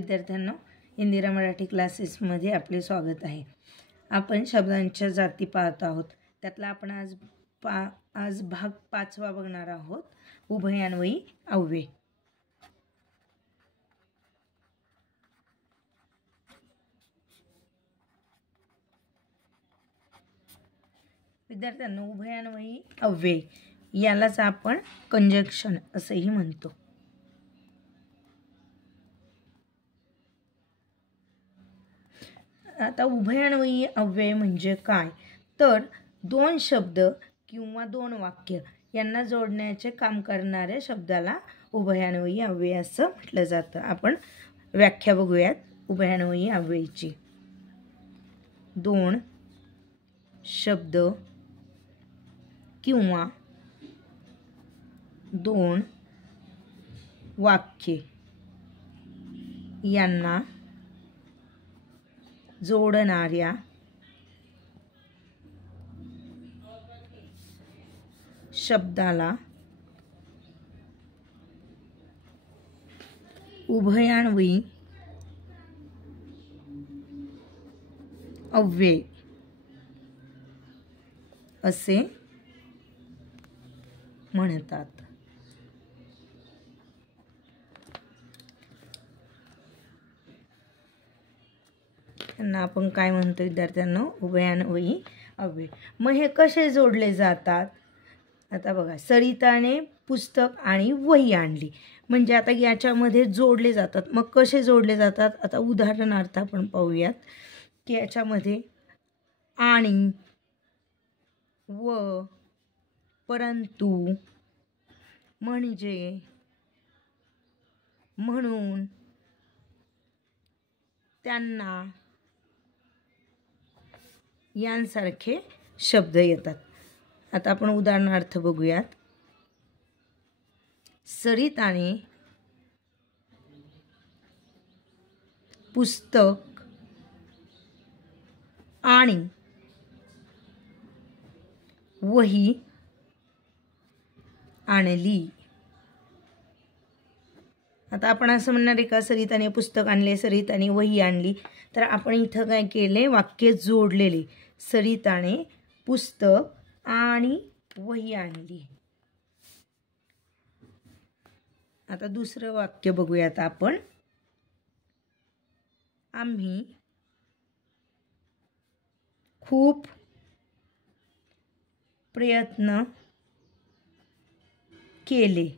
विद्यार्थ्यांनो, इंदिरा मराठी क्लासेसमध्ये आपले स्वागत आहे। आपण शब्दांच्या जाती पाहत आहोत। त्यातला आपण आज भाग 5वा बघणार आहोत, उभयान्वयी अव्यय। विद्यार्थ्यांनो, उभयान्वयी अव्यय यालाच आपण कंजक्शन असेही म्हणतो। आता उभयान्वयी अव्यय म्हणजे काय, तर दोन शब्द किंवा दोन वाक्य यांना जोडण्याचे काम करणाऱ्या शब्दाला उभयान्वयी अव्यय असं म्हटलं जातं। आपण व्याख्या बघूयात उभयान्वयी अव्ययाची। दोन शब्द किंवा दोन वाक्ये यांना जोडणाऱ्या शब्दाला उभयान्वयी अव्यय असे म्हणतात। त्यांना आपण काय म्हणतो विद्यार्थ्यांनो, उभयान्वयी अव्यय। मग हे कसे जोडले जातात? आता बघा, सरिताने पुस्तक आणि वही आणली, म्हणजे आता याच्यामध्ये जोडले जातात। मग कसे जोडले जातात? आता उदाहरणार्थ आपण पाहूयात की याच्यामध्ये आणि, व, परंतु, म्हणजे, म्हणून, त्यांना यांसारखे शब्द येतात। आता आपण उदाहरणार्थ बघूयात। सरिताने पुस्तक आणि वही आणली। आता आपण असं म्हणणार आहे का, सरिताने पुस्तक आणले, सरिताने वही आणली, तर आपण इथं काय केले, वाक्य जोडलेले। सरिताने पुस्तक आणि वही आणली। आता दुसरं वाक्य बघूयात आपण। आम्ही खूप प्रयत्न केले,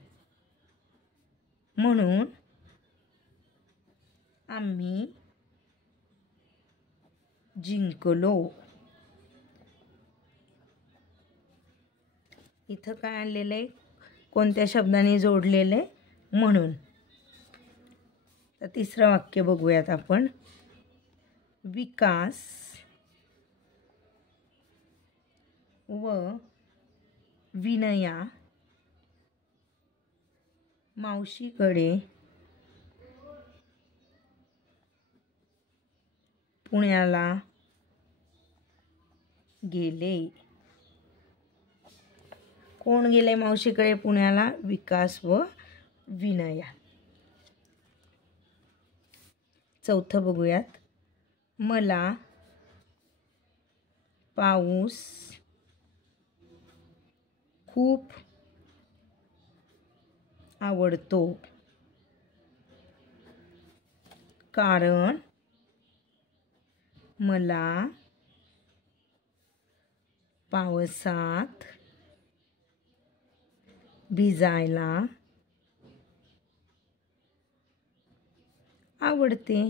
म्हणून आम्ही जिंकलो। इथं काय आणलेलं आहे, कोणत्या शब्दाने जोडलेले, म्हणून। तर तिसरं वाक्य बघूयात आपण। विकास व विनया मावशीकडे पुण्याला गेले। कोण गेले मावशीकडे पुण्याला? विकास व विनया। चौथं बघूयात। मला पाऊस खूप आवडतो, कारण मला पावसात भिजायला आवडते।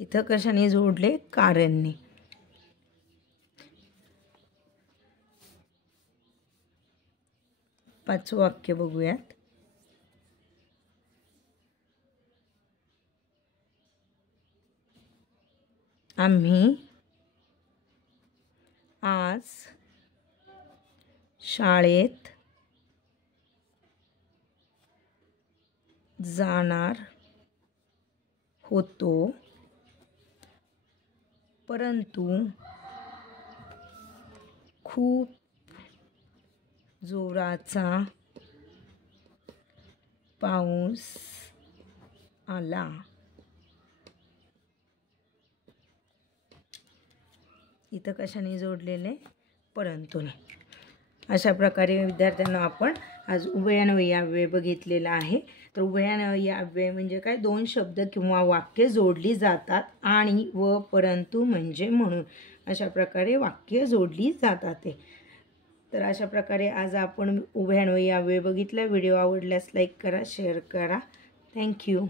इथं कशाने जोडले? कारणने। पाचवं वाक्य बघूयात। आम्ही आज शाळेत जाणार होतो, परंतु खूप जोराचा पाऊस आला. इथं कशाने जोडलेले? परंतुने. अशा प्रकारे विद्यार्थ्यांना आपण आज उभयान्वयी अव्यय बघितलेला आहे. तर उभयान्वयी अव्यय म्हणजे काय? दोन शब्द किंवा वाक्य जोडली जातात आणि व परंतु म्हणजे म्हणून अशा प्रकारे वाक्य जोडली जातात ते. तर अशा प्रकारे आज आपण उभयान्वयी अव्यय बघितला. व्हिडिओ आवडल्यास लाईक करा, शेअर करा. थँक्यू.